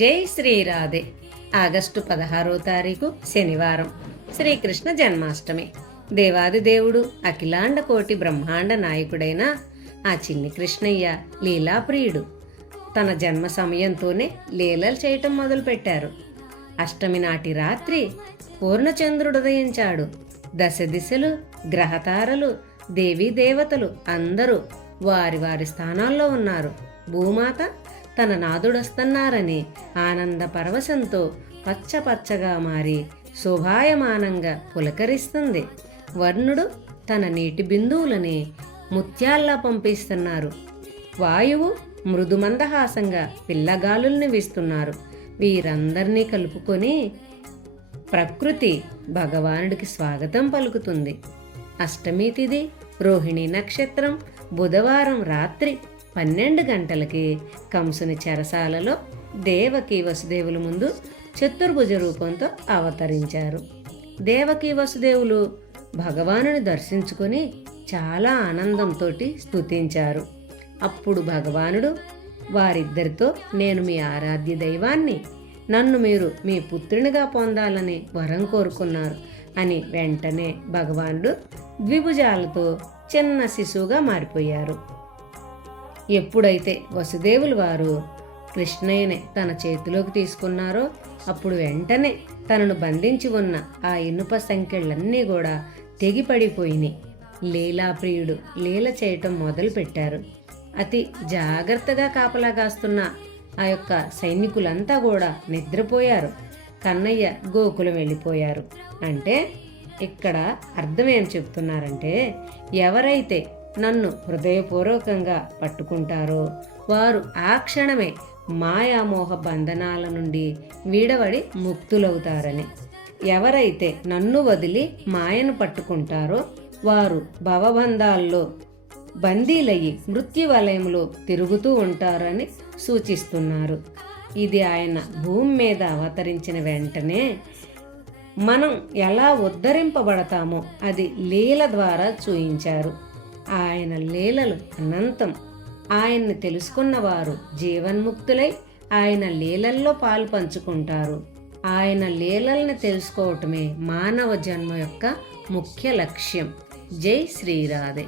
జై శ్రీరాధే ఆగస్టు పదహారో తారీఖు శనివారం. శ్రీకృష్ణ జన్మాష్టమి. దేవాది దేవుడు అఖిలాండ కోటి బ్రహ్మాండ నాయకుడైన ఆ చిన్ని కృష్ణయ్య లీలాప్రియుడు తన జన్మ సమయంతోనే లీలలు చేయటం మొదలుపెట్టారు. అష్టమి నాటి రాత్రి పూర్ణచంద్రుడు ఉదయించాడు. దశ దిశలు గ్రహతారలు దేవీ దేవతలు అందరూ వారి వారి స్థానాల్లో ఉన్నారు. భూమాత తన నాదుడొస్తున్నారని ఆనంద పరవశంతో పచ్చ పచ్చగా మారి శోభాయమానంగా పులకరిస్తుంది. వర్ణుడు తన నీటి బిందువులని ముత్యాల్లా పంపిస్తున్నారు. వాయువు మృదుమందహాసంగా పిల్లగాలుల్ని వీస్తున్నారు. వీరందరినీ కలుపుకొని ప్రకృతి భగవానుడికి స్వాగతం పలుకుతుంది. అష్టమి తిథి రోహిణి నక్షత్రం బుధవారం రాత్రి పన్నెండు గంటలకి కంసుని చెరసాలలో దేవకి వసుదేవుల ముందు చతుర్భుజ రూపంతో అవతరించారు. దేవకి వసుదేవులు భగవానుని దర్శించుకొని చాలా ఆనందంతో స్తుతించారు. అప్పుడు భగవానుడు వారిద్దరితో నేను మీ ఆరాధ్య దైవాన్ని నన్ను మీరు మీ పుత్రునిగా పొందాలని వరం కోరుకున్నారు అని వెంటనే భగవానుడు ద్విభుజాలతో చిన్న శిశువుగా మారిపోయారు. ఎప్పుడైతే వసుదేవులు వారు కృష్ణయ్యని తన చేతిలోకి తీసుకున్నారో అప్పుడు వెంటనే తనను బంధించి ఉన్న ఆ ఇనుప సంఖ్యలన్నీ కూడా తెగిపడిపోయినాయి. లీలాప్రియుడు లీల చేయటం మొదలుపెట్టారు. అతి జాగ్రత్తగా కాపలా కాస్తున్న ఆ యొక్క సైనికులంతా కూడా నిద్రపోయారు. కన్నయ్య గోకులం వెళ్ళిపోయారు. అంటే ఇక్కడ అర్థం ఏం చెప్తున్నారంటే ఎవరైతే నన్ను హృదయపూర్వకంగా పట్టుకుంటారో? వారు ఆ క్షణమే మాయామోహ బంధనాల నుండి వీడబడి ముక్తులవుతారని. ఎవరైతే నన్ను వదిలి మాయను పట్టుకుంటారో వారు భవబంధాల్లో బందీలయ్యి మృత్యువలయంలో తిరుగుతూ ఉంటారని సూచిస్తున్నారు. ఇది ఆయన భూమి మీద అవతరించిన వెంటనే మనం ఎలా ఉద్ధరింపబడతామో అది లీల ద్వారా చూయించారు. ఆయన లీలలు అనంతం. ఆయన్ని తెలుసుకున్నవారు జీవన్ముక్తులై ఆయన లీలల్లో పాలు పంచుకుంటారు. ఆయన లీలల్ని తెలుసుకోవటమే మానవ జన్మ యొక్క ముఖ్య లక్ష్యం. జై శ్రీరాధే.